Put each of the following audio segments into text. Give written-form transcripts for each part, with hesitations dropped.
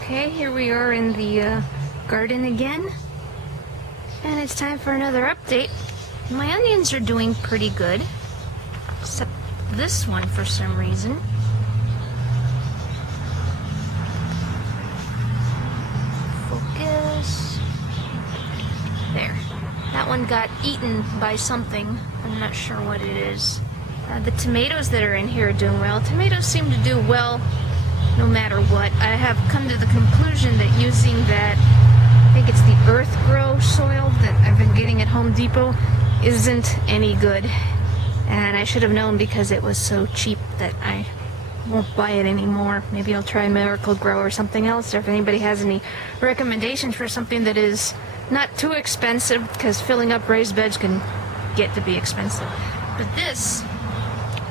Okay, here we are in the garden again, and it's time for another update. My onions are doing pretty good, except this one for some reason. Focus. There. That one got eaten by something. I'm not sure what it is. The tomatoes that are in here are doing well. Tomatoes seem to do well no matter what. I have come to the conclusion that using that, I think it's the earth grow soil that I've been getting at Home Depot, isn't any good. And I should have known because it was so cheap that I won't buy it anymore. Maybe I'll try Miracle Grow or something else, or if anybody has any recommendations for something that is not too expensive, because filling up raised beds can get to be expensive. But this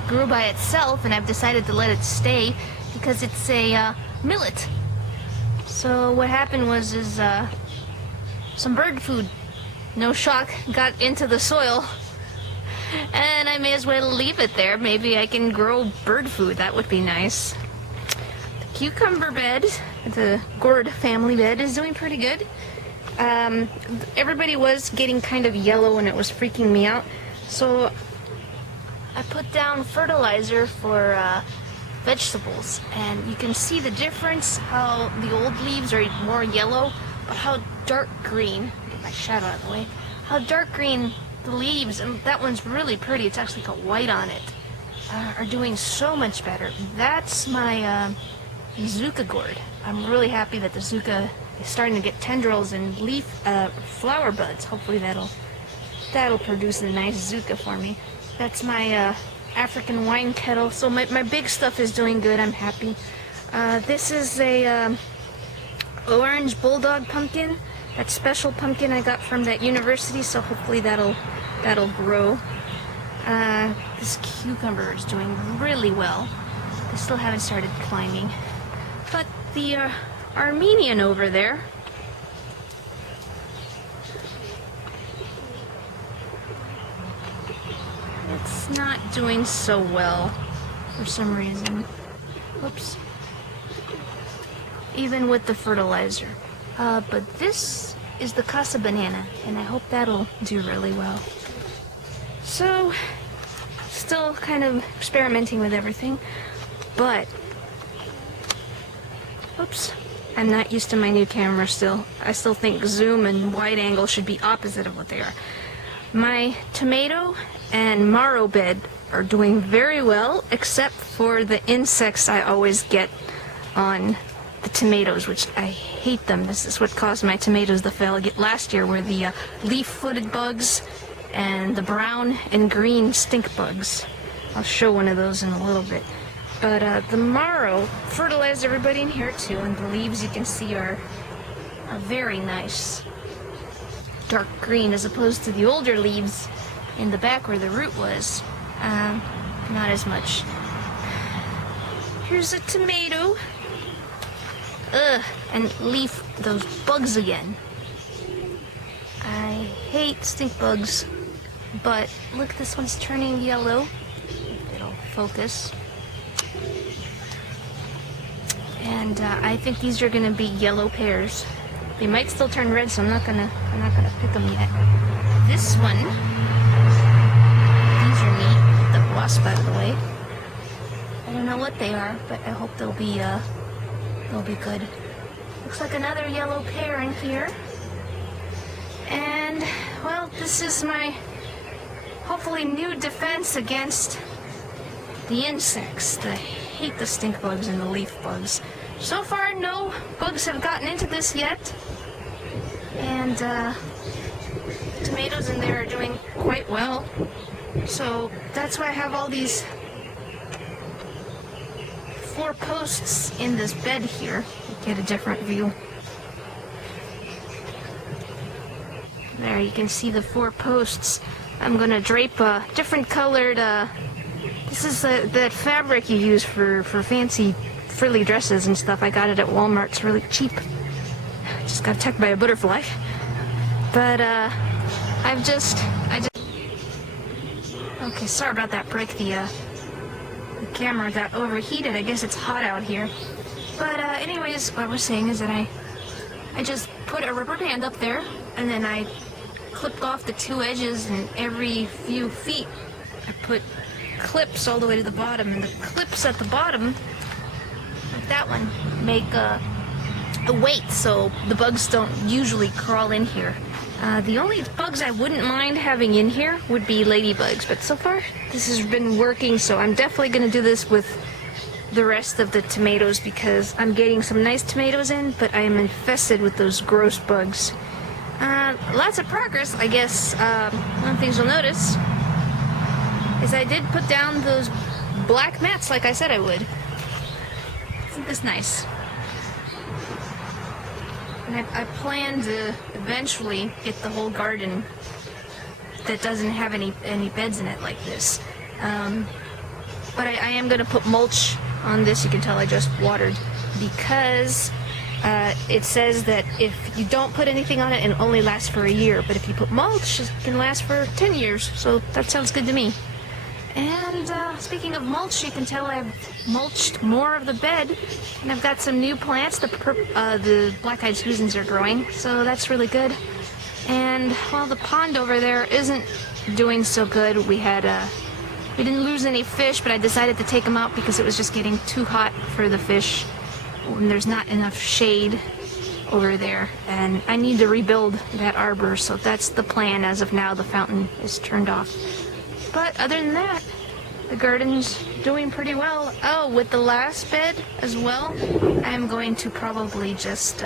grew by itself, and I've decided to let it stay because it's a millet. So what happened was some bird food, no shock, got into the soil, and I may as well leave it there. Maybe I can grow bird food. That would be nice. The cucumber bed, the gourd family bed, is doing pretty good. Everybody was getting kind of yellow and it was freaking me out, so I put down fertilizer for vegetables, and you can see the difference, how the old leaves are more yellow, but how dark green, get my shadow out of the way, how dark green the leaves, and that one's really pretty, it's actually got white on it, are doing so much better. That's my zucca gourd. I'm really happy that the zucca is starting to get tendrils and leaf flower buds. Hopefully that'll produce a nice zucca for me. That's my African wine kettle. So my big stuff is doing good. I'm happy. This is a orange bulldog pumpkin. That special pumpkin I got from that university. So hopefully that'll grow. This cucumber is doing really well. They still haven't started climbing. But the Armenian over there, it's not doing so well for some reason. Whoops. Even with the fertilizer. But this is the casa banana, and I hope that'll do really well. So, still kind of experimenting with everything, but oops, I'm not used to my new camera still. I still think zoom and wide angle should be opposite of what they are. My tomato and marrow bed are doing very well, except for the insects I always get on the tomatoes, which I hate them. This is what caused my tomatoes to fail last year, were the leaf-footed bugs and the brown and green stink bugs. I'll show one of those in a little bit. But the marrow fertilized everybody in here too, and the leaves you can see are very nice. Dark green, as opposed to the older leaves in the back where the root was. Not as much. Here's a tomato. Ugh, and leaf, those bugs again. I hate stink bugs, but look, this one's turning yellow. It'll focus. And I think these are going to be yellow pears. They might still turn red, so I'm not gonna pick them yet. This one, these are neat. The wasp out of the way. I don't know what they are, but I hope they'll be good. Looks like another yellow pear in here. And well, this is my hopefully new defense against the insects. I hate the stink bugs and the leaf bugs. So far, no bugs have gotten into this yet. And tomatoes in there are doing quite well. So that's why I have all these 4 posts in this bed here. Get a different view. There, you can see the 4 posts. I'm gonna drape a different colored, this is that fabric you use for fancy frilly dresses and stuff. I got it at Walmart. It's really cheap. Just got attacked by a butterfly. But I just okay, sorry about that break. The camera got overheated. I guess it's hot out here. But anyways, what I was saying is that I just put a rubber band up there, and then I clipped off the two edges, and every few feet I put clips all the way to the bottom, and the clips at the bottom, like that one, make a weight so the bugs don't usually crawl in here. The only bugs I wouldn't mind having in here would be ladybugs, but so far this has been working, so I'm definitely going to do this with the rest of the tomatoes because I'm getting some nice tomatoes in, but I am infested with those gross bugs. Lots of progress, I guess. One of the things you'll notice is I did put down those black mats like I said I would. Isn't this nice? And I plan to eventually get the whole garden that doesn't have any beds in it like this. But I am going to put mulch on this. You can tell I just watered because it says that if you don't put anything on it, it only lasts for a year. But if you put mulch, it can last for 10 years. So that sounds good to me. And speaking of mulch, you can tell I've mulched more of the bed, and I've got some new plants. The black-eyed Susans are growing, so that's really good. And while the pond over there isn't doing so good, we didn't lose any fish, but I decided to take them out because it was just getting too hot for the fish, and there's not enough shade over there, and I need to rebuild that arbor, so that's the plan as of now. The fountain is turned off. But other than that, the garden's doing pretty well. Oh, with the last bed as well, I'm going to probably just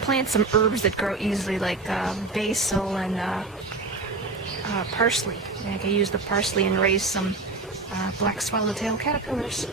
plant some herbs that grow easily, like basil and parsley. And I can use the parsley and raise some black swallowtail caterpillars.